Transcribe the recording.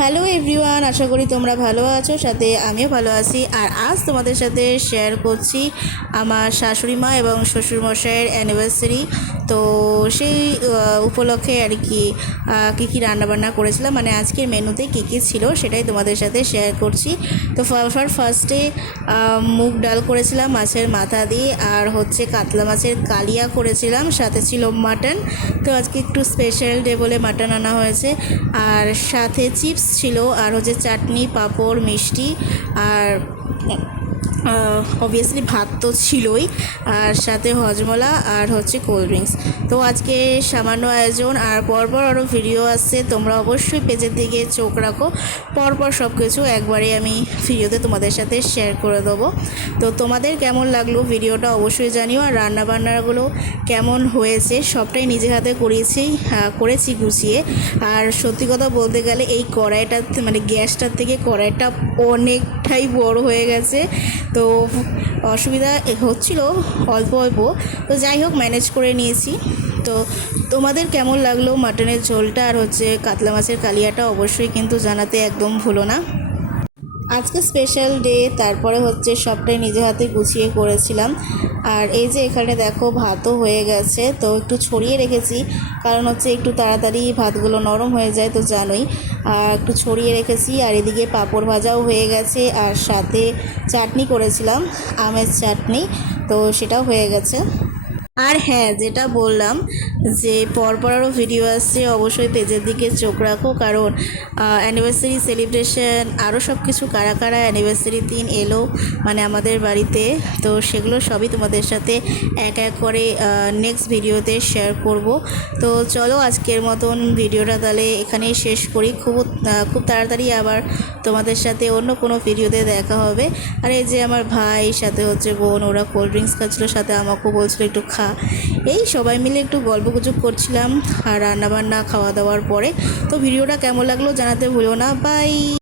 Hello everyone, আশা করি তোমরা ভালো আছো, সাথে আমিও ভালো আছি। আর আজ তোমাদের সাথে শেয়ার করছি আমার শাশুড়ি মা এবং শ্বশুরমশাইয়ের অ্যানিভার্সারি। তো সেই উপলক্ষে আর কি কী কী রান্নাবান্না করেছিলাম, মানে আজকের মেনুতে কী কী ছিল সেটাই তোমাদের সাথে শেয়ার করছি। তো ফার্স্টে মুগ ডাল করেছিলাম মাছের মাথা দিয়ে, আর হচ্ছে কাতলা মাছের কালিয়া করেছিলাম, সাথে ছিল মাটন। তো আজকে একটু স্পেশাল ডে বলে মাটন আনা হয়েছে, আর সাথে চিপস ছিল, আর হচ্ছে চাটনি, পাঁপড়, মিষ্টি, আর অবভিয়াসলি ভাত তো ছিলই, আর সাথে হজমলা, আর হচ্ছে কোল্ড ড্রিঙ্কস। তো আজকে সামান্য আয়োজন, আর পরপর আরও ভিডিও আসছে, তোমরা অবশ্যই পেজের দিকে চোখ রাখো। পরপর সব কিছু একবারে আমি ভিডিওতে তোমাদের সাথে শেয়ার করে দেবো। তো তোমাদের কেমন লাগলো ভিডিওটা অবশ্যই জানিও, আর রান্নাবান্নাগুলো কেমন হয়েছে সবটাই নিজে হাতে করেছি গুছিয়ে। আর সত্যি কথা বলতে গেলে এই কড়াইটার মানে গ্যাসটার থেকে কড়াইটা অনেকটাই বড় হয়ে গেছে, তো অসুবিধা হচ্ছিল অল্প অল্প। তো যাই হোক, ম্যানেজ করে নিয়েছি। তো তোমাদের কেমন লাগলো মাটনের ঝোলটা আর হচ্ছে কাতলা মাছের কালিয়াটা অবশ্যই কিন্তু জানাতে একদম ভুলো না। আজকে স্পেশাল ডে, তারপরে হচ্ছে সবটাই নিজে হাতে গুছিয়ে করেছিলাম। আর এই যে এখানে দেখো ভাতও হয়ে গেছে, তো একটু ছড়িয়ে রেখেছি, কারণ হচ্ছে একটু তাড়াতাড়ি ভাতগুলো নরম হয়ে যায় তো জানোই। আর একটু ছড়িয়ে রেখেছি, আর এদিকে পাঁপড় ভাজাও হয়ে গেছে, আর সাথে চাটনি করেছিলাম, আমের চাটনি, তো সেটাও হয়ে গেছে। আর হ্যাঁ, যেটা বললাম যে পরপর আরও ভিডিও আসছে, অবশ্যই পেজের দিকে চোখ রাখো, কারণ অ্যানিভার্সারি সেলিব্রেশন আরও সব কিছু কারা কারা অ্যানিভার্সারি দিন এলো মানে আমাদের বাড়িতে, তো সেগুলো সবই তোমাদের সাথে এক এক করে নেক্সট ভিডিওতে শেয়ার করব। তো চলো আজকের মতন ভিডিওটা তাহলে এখানেই শেষ করি। খুব তাড়াতাড়ি আবার তোমাদের সাথে অন্য কোনো ভিডিওতে দেখা হবে। আর এই যে আমার ভাই, সাথে হচ্ছে বোন, ওরা কোল্ড ড্রিঙ্কস খাচ্ছিলো, সাথে আমাকেও বলছিলো একটু খা। এই সবাই মিলে একটু গল্পগুজব করছিলাম আর রান্নাবান্না খাওয়া দাওয়ার পরে। তো ভিডিওটা কেমন লাগলো জানাতে ভুলো না। বাই।